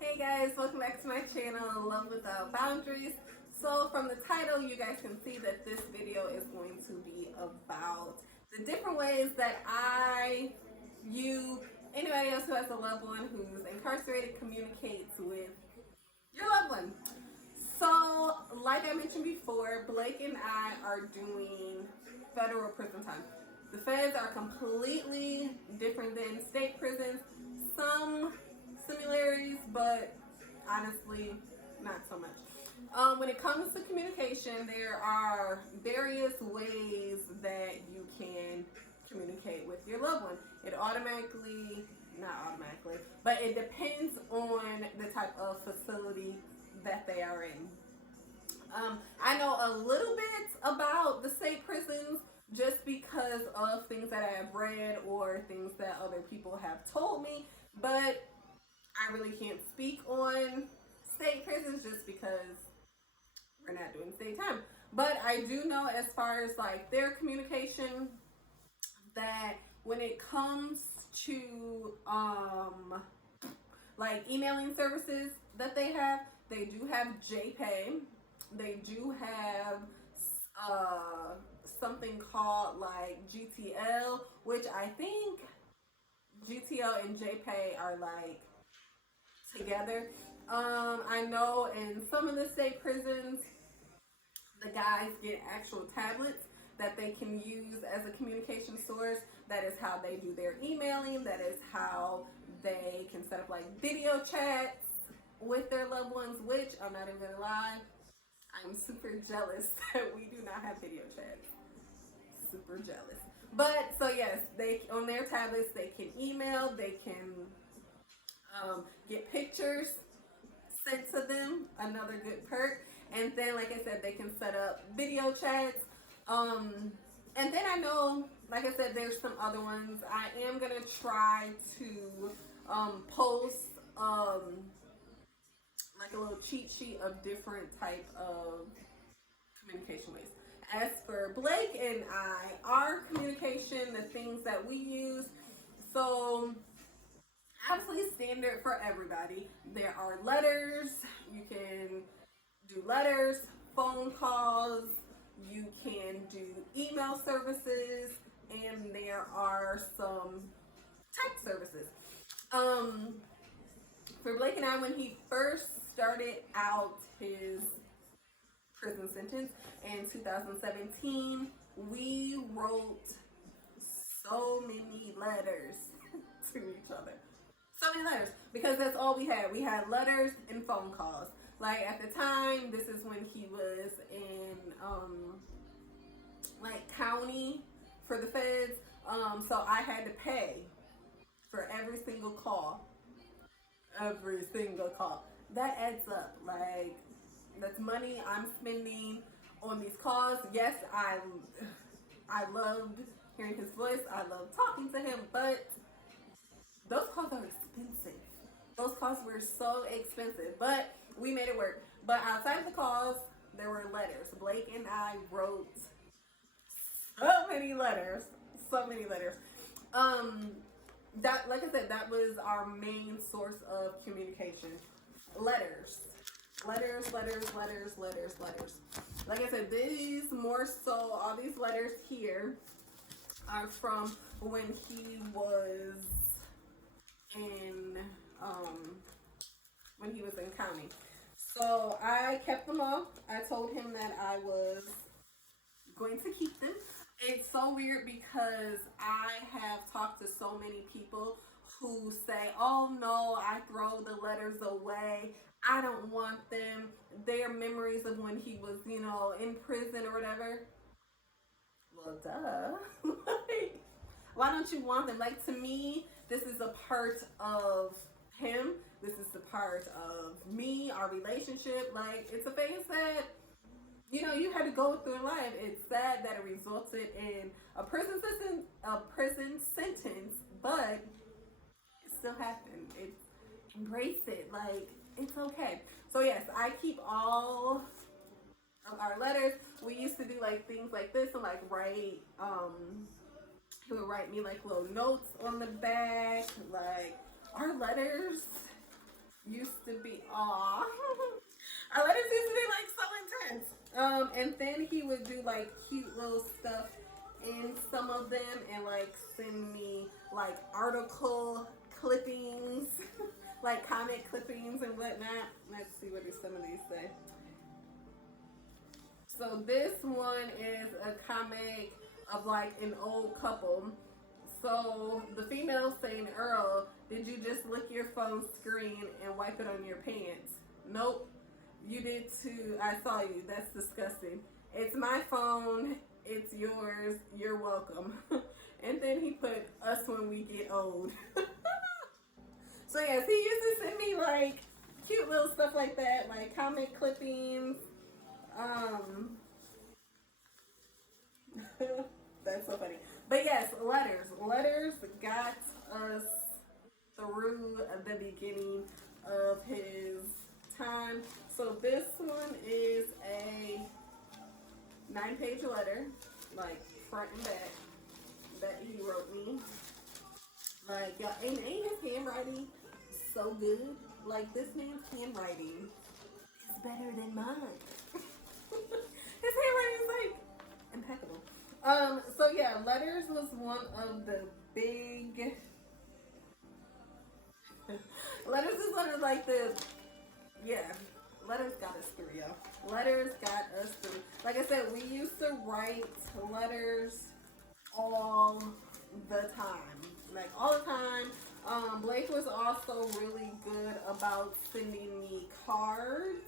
Hey guys, welcome back to my channel, Love Without Boundaries. So from the title, you guys can see that this video is going to be about the different ways that anybody else who has a loved one who's incarcerated communicates with your loved one. So, like I mentioned before, Blake and I are doing federal prison time. The feds are completely different than state prisons. Some similarities, but honestly, not so much. When it comes to communication, there are various ways that you can communicate with your loved one. Not automatically, but it depends on the type of facility that they are in. I know a little bit about the state prisons just because of things that I have read or things that other people have told me, but I really can't speak on state prisons just because we're not doing state time. But I do know, as far as like their communication, that when it comes to like emailing services that they do have JPay. They do have something called like GTL, which I think GTL and JPay are like together. I know in some of the state prisons, the guys get actual tablets that they can use as a communication source. That is how they do their emailing. That is how they can set up like video chats with their loved ones, which I'm not even gonna lie, I'm super jealous that we do not have video chats. Super jealous. But so yes, they on their tablets they can email, they can get pictures sent to them, another good perk. And then, like I said, they can set up video chats. And then I know, like I said, there's some other ones. I am gonna try to post like a little cheat sheet of different type of communication ways. As for Blake and I, our communication, the things that we use, so absolutely standard for everybody. There are letters. You can do letters, phone calls, you can do email services, and there are some text services. For Blake and I, when he first started out his prison sentence in 2017, we wrote so many letters to each other. So many letters, because that's all we had. We had letters and phone calls. Like at the time, this is when he was in like county for the feds. So I had to pay for every single call. Every single call. That adds up. Like that's money I'm spending on these calls. Yes, I loved hearing his voice. I loved talking to him, but those calls are expensive. Those calls were so expensive, but we made it work. But outside of the calls, there were letters. Blake and I wrote so many letters. So many letters. That, like I said, that was our main source of communication. Letters. Letters, letters, letters, letters, letters. Like I said, these more so, all these letters here are from when he was in county. So I kept them all. I told him that I was going to keep them. It's so weird because I have talked to so many people who say, oh no, I throw the letters away. I don't want them. They're memories of when he was, in prison or whatever. Well, duh. Like, why don't you want them? Like, to me, this is a part of him. This is the part of me, our relationship. Like, it's a phase that, you had to go through in life. It's sad that it resulted in a prison sentence, but it still happened. Embrace it. Like, it's okay. So yes, I keep all of our letters. We used to do like things like this and like write he would write me like little notes on the back. Like, our letters used to be, aw. Our letters used to be like so intense. And then he would do like cute little stuff in some of them and like send me like article clippings, like comic clippings and whatnot. Let's see what some of these say. So this one is a comic of like an old couple. So the female saying, Earl, did you just lick your phone screen and wipe it on your pants? Nope. You did too. I saw you. That's disgusting. It's my phone. It's yours. You're welcome. And then he put us when we get old. So yes, he used to send me like cute little stuff like that, like comic clippings. That's so funny. But yes, letters. Letters got us through the beginning of his time. So this one is a 9-page letter, like front and back, that he wrote me. Like, y'all, and ain't his handwriting so good? Like, this man's handwriting is better than mine. His handwriting is like impeccable. So yeah, letters was one of the big letters is one of like the letters got us through, y'all. Letters got us through. Like I said, we used to write letters all the time. Like all the time. Blake was also really good about sending me cards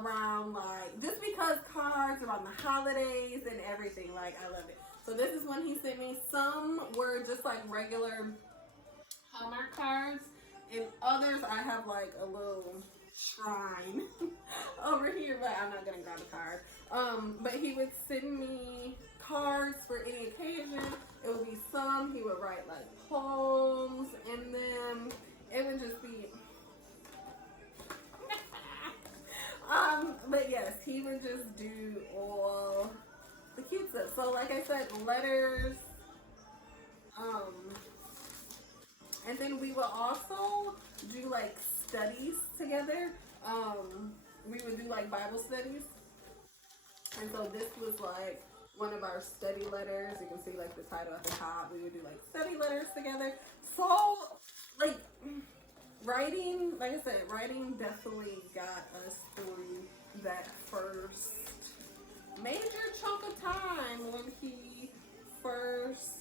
around, like, just because cards around the holidays and everything. Like, I love it. So this is when he sent me. Some were just like regular Hallmark cards, and others I have like a little shrine over here, but I'm not gonna grab a card. But he would send me cards for any occasion. It would be some he would write like poems in them. It would just be but yes, he would just do all the cute stuff. So like I said, letters, and then we would also do like studies together. We would do like Bible studies. And so this was like one of our study letters. You can see like the title at the top. We would do like study letters together. So like writing, like I said, writing definitely got us through that first major chunk of time when he first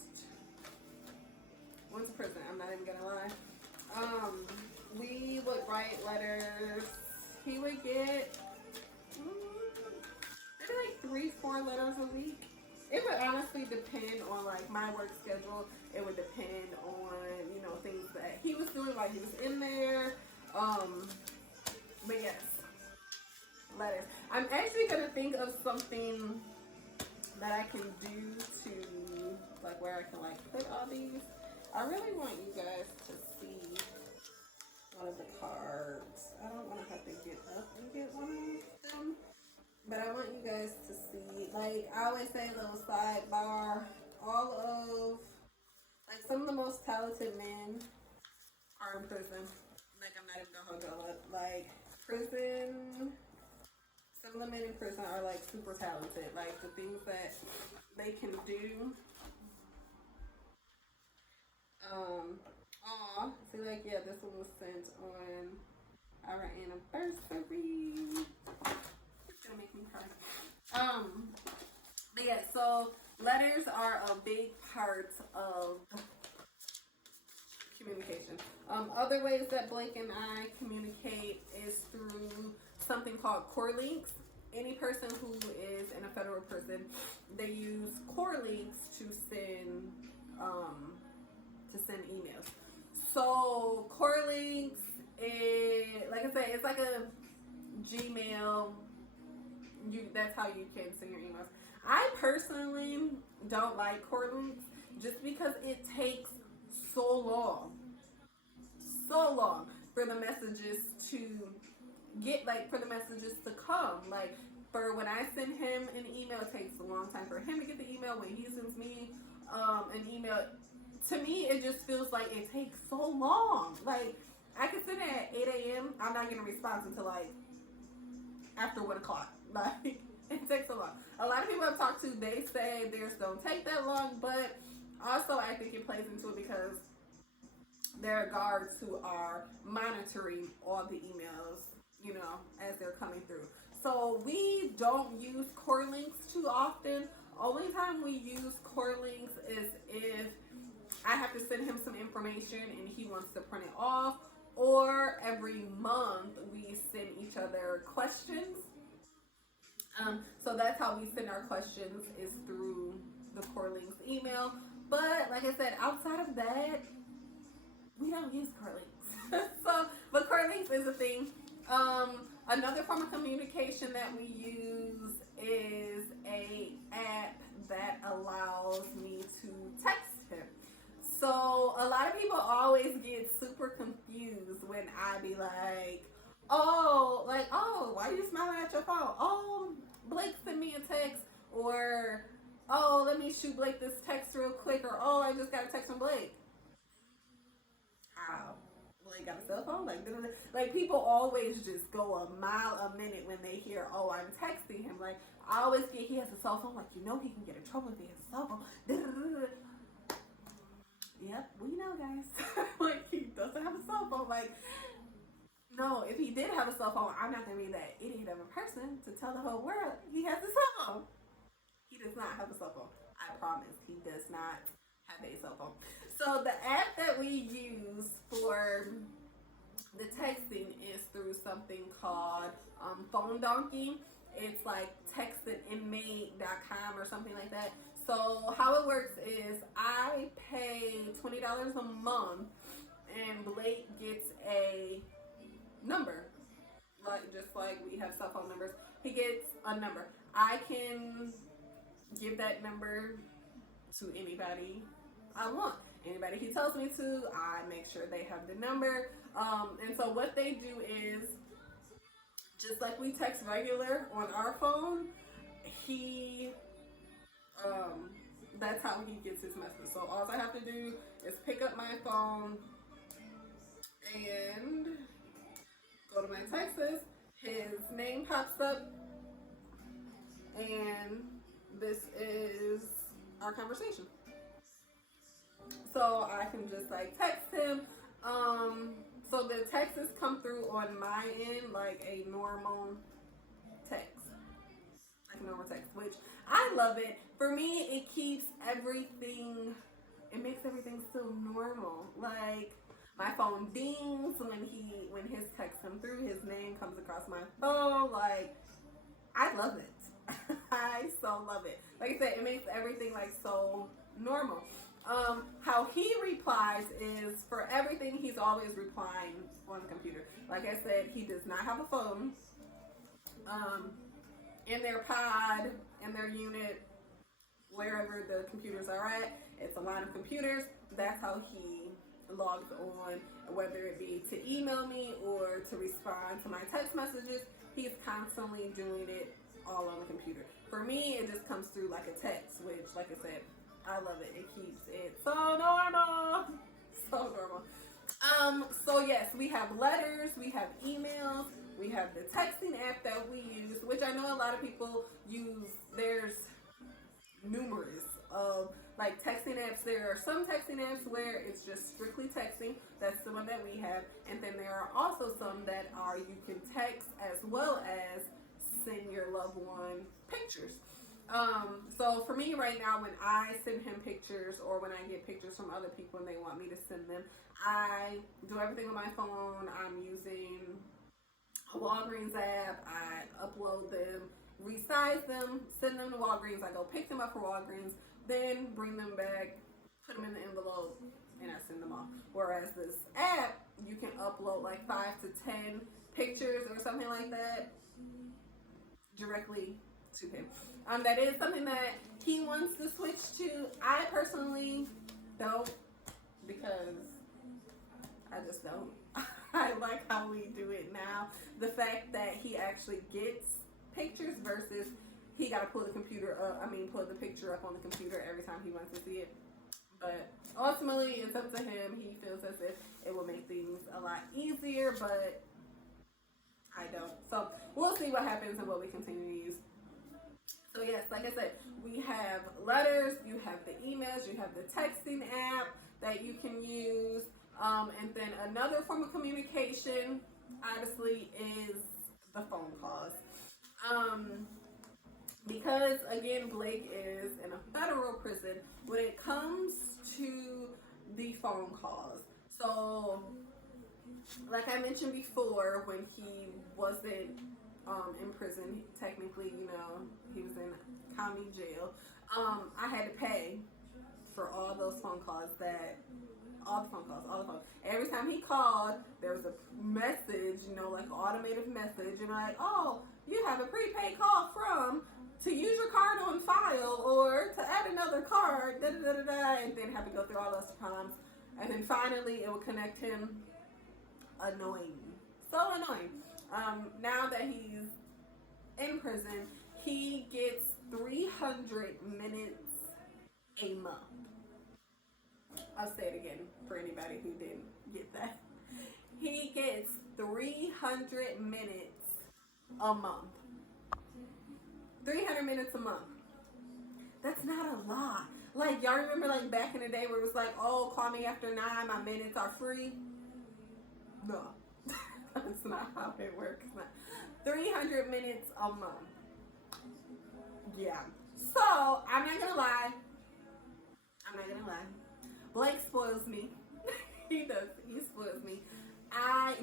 went to prison. I'm not even gonna lie. We would write letters. He would get maybe like 3-4 letters a week. It would honestly depend on like my work schedule. It would depend on, you know, things that he was doing while he was in there. But yes, letters. I'm actually gonna think of something that I can do to like where I can like put all these. I really want you guys to see one of the cards. I don't want to have to get up and get one of them, but I want you guys to see, like I always say, a little sidebar, all of, like, some of the most talented men are in prison. Like, I'm not even gonna hold y'all up. Like, prison, some of the men in prison are like super talented. Like, the things that they can do. See, like, yeah, this one was sent on our anniversary. It's gonna make me cry. But yeah, so letters are a big part of communication. Other ways that Blake and I communicate is through something called Corlinks. Any person who is in a federal prison, they use Corlinks to send emails. So Corlinks is, like I said, it's like a Gmail. That's how you can send your emails. I personally don't like Corlinks just because it takes so long for the messages to get, like, for the messages to come. Like, for when I send him an email, it takes a long time for him to get the email. When he sends me an email, to me, it just feels like it takes so long. Like, I can send it at 8 a.m. I'm not getting a response until like after 1 o'clock. Like, it takes a long. A lot of people I've talked to, they say theirs don't take that long, but also I think it plays into it because there are guards who are monitoring all the emails, you know, as they're coming through. So we don't use core links too often. Only time we use core links is if I have to send him some information and he wants to print it off, or every month we send each other questions. So that's how we send our questions, is through the core links email. But like I said, outside of that, we don't use core links. So, but core links is a thing. Another form of communication that we use is a app that allows me to text him. So a lot of people always get super confused when I be like, oh, like, oh, why are you smiling at your phone? Oh, Blake sent me a text, or oh, let me shoot Blake this text real quick, or oh, I just got a text from Blake. How? Blake got a cell phone? Like people always just go a mile a minute when they hear, oh, I'm texting him. Like, I always get, he has a cell phone. Like, you know, he can get in trouble if he has a cell phone. Yep, we know, guys. Like, he doesn't have a cell phone. Like, no, if he did have a cell phone, I'm not gonna be that idiot of a person to tell the whole world he has a cell phone. He does not have a cell phone. I promise, he does not have a cell phone. So the app that we use for the texting is through something called Phone Donkey. It's like textinmate.com or something like that. So how it works is I pay $20 a month and Blake gets a number. Like, just like we have cell phone numbers, he gets a number. I can give that number to anybody I want. Anybody he tells me to, I make sure they have the number. And so what they do is, just like we text regular on our phone, he that's how he gets his message. So all I have to do is pick up my phone and go to my texts. His name pops up, and this is our conversation. So I can just like text him. So the texts come through on my end like a normal text. Like a normal text, which I love it. For me, it keeps everything, it makes everything so normal. Like, my phone dings when his texts come through, his name comes across my phone. Like, I love it. I so love it. Like I said, it makes everything like so normal. How he replies is, for everything, he's always replying on the computer. Like I said, he does not have a phone. In their pod, in their unit, wherever the computers are at, it's a line of computers. That's how he logs on, whether it be to email me or to respond to my text messages. He's constantly doing it all on the computer. For me, it just comes through like a text, which, like I said, I love it. It keeps it so normal. So normal. So yes, we have letters, we have emails, we have the texting app that we use, which I know a lot of people use. There's numerous of like texting apps. There are some texting apps where it's just strictly texting. That's the one that we have. And then there are also some that are, you can text as well as send your loved one pictures. So for me right now, when I send him pictures or when I get pictures from other people and they want me to send them, I do everything on my phone. I'm using a Walgreens app. I upload them, resize them, send them to Walgreens. I go pick them up for Walgreens, then bring them back, put them in the envelope, and I send them off. Whereas this app, you can upload like 5 to 10 pictures or something like that directly to him. That is something that he wants to switch to. I personally don't, because I just don't. I like how we do it now. The fact that he actually gets pictures versus he got to pull the computer up. Pull the picture up on the computer every time he wants to see it. But ultimately, it's up to him. He feels as if it will make things a lot easier, but I don't. So we'll see what happens and what we continue to use. So yes, like I said, we have letters, you have the emails, you have the texting app that you can use, and then another form of communication, obviously, is the phone calls. Because again, Blake is in a federal prison. When it comes to the phone calls, so like I mentioned before, when he wasn't in prison, technically, you know, he was in county jail. I had to pay for all those phone calls all the phone calls. Every time he called, there was a message, you know, like an automated message, and like, oh, you have a prepaid call from to use your card on file or to add another card, da da da da da, and then have to go through all those prompts, and then finally it would connect him. Annoying, so annoying. Now that he's in prison, he gets 300 minutes a month. I'll say it again for anybody who didn't get that. He gets 300 minutes a month. 300 minutes a month. That's not a lot. Like, y'all remember like back in the day where it was like, oh, call me after 9, my minutes are free? No. That's not how it works. 300 minutes a month. Yeah. So, I'm not gonna lie. Blake spoils me. He does. He spoils me. I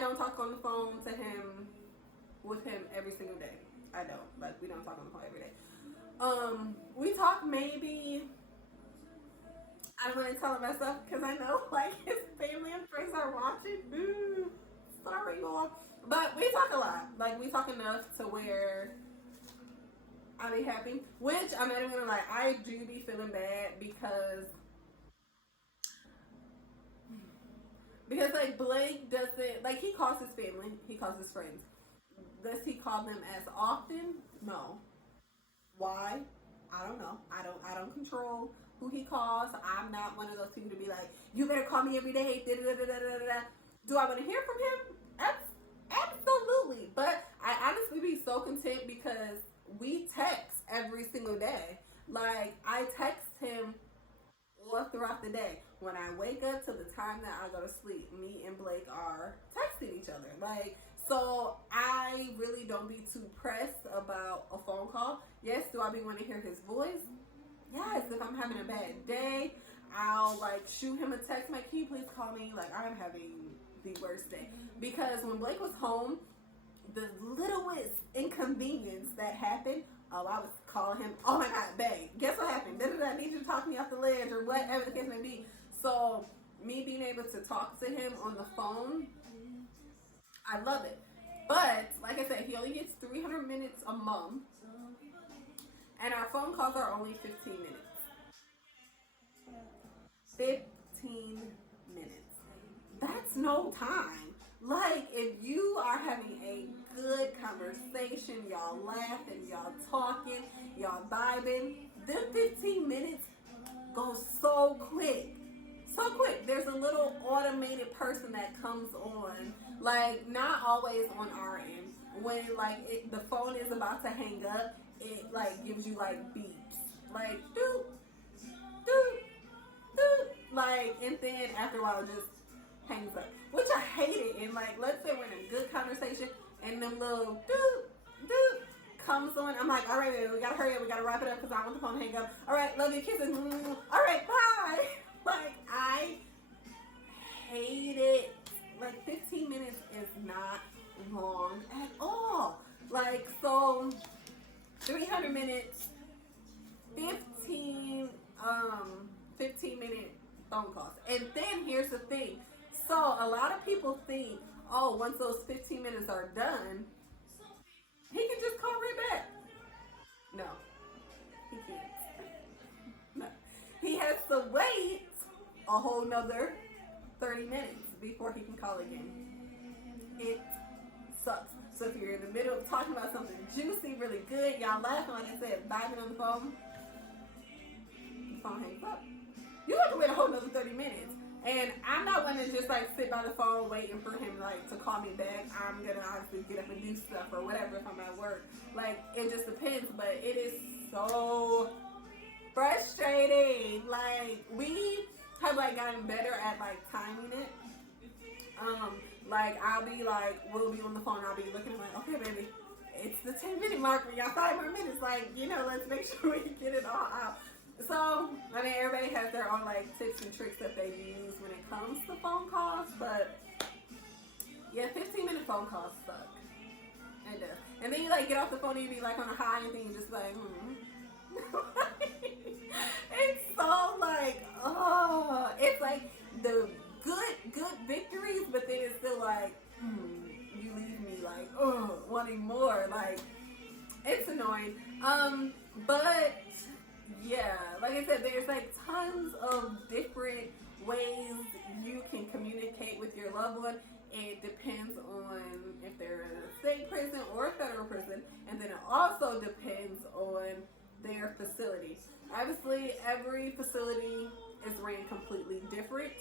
don't talk on the phone with him every single day. I don't. Like, we don't talk on the phone every day. We talk maybe, I don't want to tell him myself because I know like his family and friends are watching. Sorry, y'all. But we talk a lot. Like, we talk enough to where I'll be happy. Which, I'm not even gonna lie, I do be feeling bad because like Blake doesn't, like, he calls his family, he calls his friends. Does he call them as often? No. Why? I don't know. I don't control who he calls. I'm not one of those people to be like, you better call me every day. Do I want to hear from him? Absolutely. But I honestly be so content because we text every single day. Like, I text him all throughout the day. When I wake up to the time that I go to sleep, me and Blake are texting each other. Like, so I really don't be too pressed about a phone call. Yes, do I be wanting to hear his voice? Yes, if I'm having a bad day, I'll like shoot him a text, like, can you please call me? Like, I'm having the worst day. Because when Blake was home, the littlest inconvenience that happened, I was calling him, oh my God, babe, guess what happened? I need you to talk me off the ledge or whatever the case may be. So me being able to talk to him on the phone, I love it. But like I said, he only gets 300 minutes a month, and our phone calls are only 15 minutes. 15 minutes. That's no time. Like, if you are having a good conversation, y'all laughing, y'all talking, y'all vibing, them 15 minutes go so quick. So quick. There's a little automated person that comes on, like, not always on our end. When, like, the phone is about to hang up, it, like, gives you, like, beeps. Like, doop, doop, doop. Like, and then after a while, it just hangs up. Which I hate it. And, like, let's say we're in a good conversation, and them little doop, doop comes on. I'm like, all right, baby, we gotta hurry up. We gotta wrap it up because I want the phone to hang up. All right, love you, kisses. All right, bye. Like, I hate it. Like, 15 minutes is not long at all. Like, so 300 minutes, 15 minute phone calls. And then here's the thing. So a lot of people think, oh, once those 15 minutes are done, he can just call right back. No, he can't. No. He has to wait a whole nother 30 minutes before he can call again. It sucks. So if you're in the middle of talking about something juicy, really good, y'all laughing, like I said, vibing on the phone hangs up. you have to wait a whole nother 30 minutes. And I'm not going to just like sit by the phone waiting for him like to call me back. I'm going to obviously get up and do stuff or whatever if I'm at work. Like, it just depends, but it is so frustrating. Like, we have like gotten better at like timing it. Like I'll be like, we'll be on the phone, I'll be looking like, okay baby, it's the 10-minute mark, we got 5 more minutes, like, you know, let's make sure we get it all out. So, I mean, everybody has their own like tips and tricks that they use when it comes to phone calls, but yeah, 15-minute phone calls suck. It does. And then you like get off the phone and you be like on a high and then you just like, It's so like, oh, it's like the good victories, but then it's still like, you leave me like, wanting more. Like, it's annoying. But yeah, like I said, there's like tons of different ways you can communicate with your loved one. It depends on if they're in a state prison or a federal prison, and then it also depends on their facility. Obviously, every facility is ran completely different.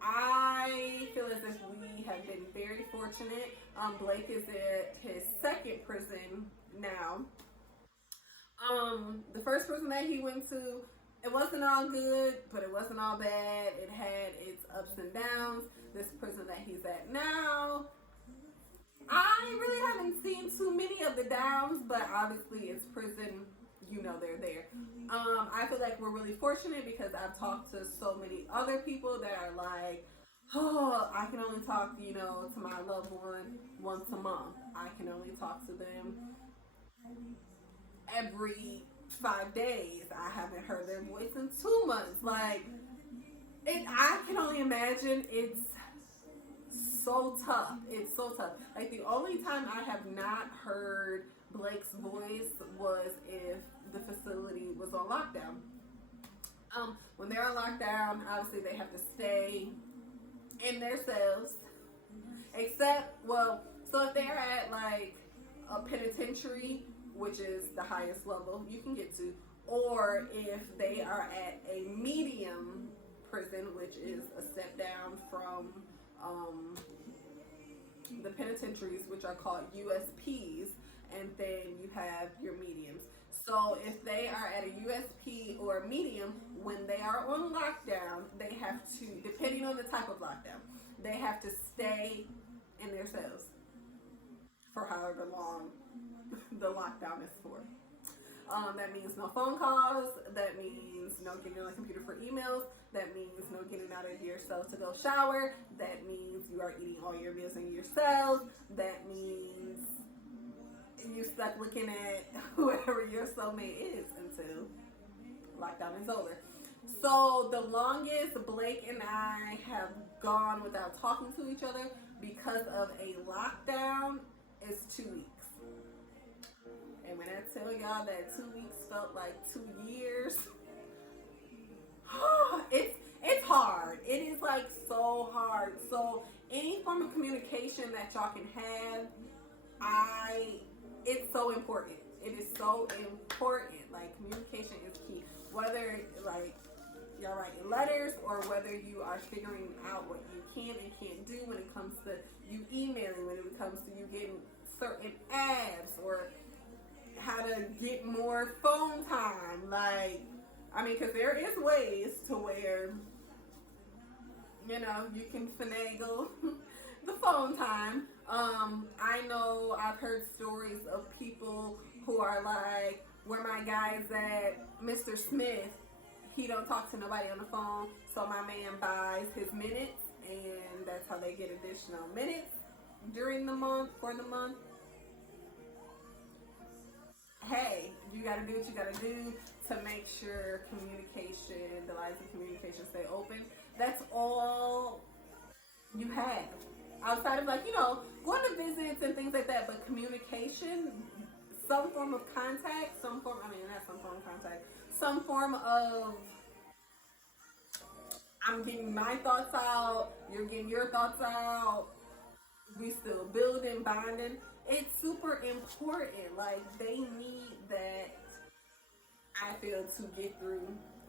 I feel as if we have been very fortunate. Blake is at his second prison now. The first prison that he went to, it wasn't all good, but it wasn't all bad. It had its ups and downs. This prison that he's at now, I really haven't seen too many of the downs, but obviously it's prison, you know they're there. I feel like we're really fortunate because I've talked to so many other people that are like, oh, I can only talk, you know, to my loved one once a month. I can only talk to them every 5 days. I haven't heard their voice in 2 months. Like, I can only imagine. It's so tough. It's so tough. Like, the only time I have not heard Blake's voice was if the facility was on lockdown. When they're on lockdown, obviously they have to stay in their cells. Except, well, so if they're at like a penitentiary, which is the highest level you can get to, or if they are at a medium prison, which is a step down from the penitentiaries, which are called USPs, and then you have your mediums. So if they are at a USP or a medium, when they are on lockdown, they have to, depending on the type of lockdown, they have to stay in their cells for however long the lockdown is for. That means no phone calls. That means no getting on the computer for emails. That means no getting out of your cell to go shower. That means you are eating all your meals in your cells. That means you stuck looking at whoever your cellmate is until lockdown is over. So the longest Blake and I have gone without talking to each other because of a lockdown is 2 weeks. And when I tell y'all that 2 weeks felt like 2 years, it's hard. It is like so hard. So any form of communication that y'all can have, it's so important. It is so important. Like, communication is key. Whether like y'all writing letters or whether you are figuring out what you can and can't do when it comes to you emailing, when it comes to you getting certain apps, or how to get more phone time. Like, I mean, because there is ways to where, you know, you can finagle the phone time. I know I've heard stories of people who are like, where my guy's at, Mr. Smith, he don't talk to nobody on the phone, so my man buys his minutes, and that's how they get additional minutes during the month, for the month. Hey, you gotta do what you gotta do to make sure communication, the lines of communication stay open. That's all you have. Outside of, like, you know, going to visits and things like that, but communication, some form of contact, some form of, I'm getting my thoughts out, you're getting your thoughts out, we still building, bonding. It's super important. Like, they need that, I feel, to get through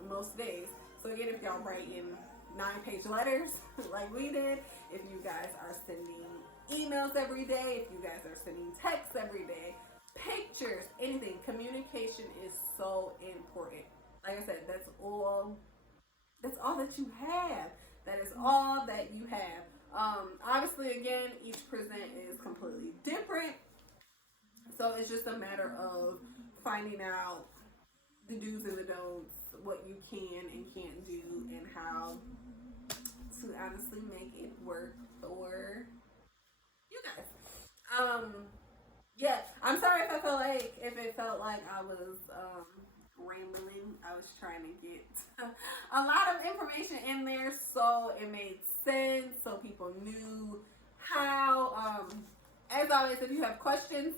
most days. So again, if y'all write in 9-page letters like we did, if you guys are sending emails every day, if you guys are sending texts every day, pictures, anything, communication is so important. Like I said, that's all that you have. That is all that you have. Obviously, again, each present is completely different. So it's just a matter of finding out the do's and the don'ts, what you can and can't do, and how to honestly make it work for you guys. Yeah, I'm sorry if it felt like I was rambling. I was trying to get a lot of information in there so it made sense, so people knew how. As always, if you have questions,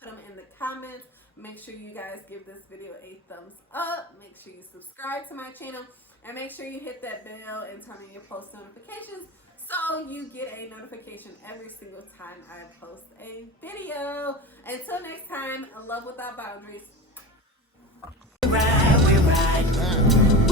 put them in the comments. Make sure you guys give this video a thumbs up. Make sure you subscribe to my channel, and make sure you hit that bell and turn on your post notifications so you get a notification every single time I post a video. Until next time, love without boundaries. We ride.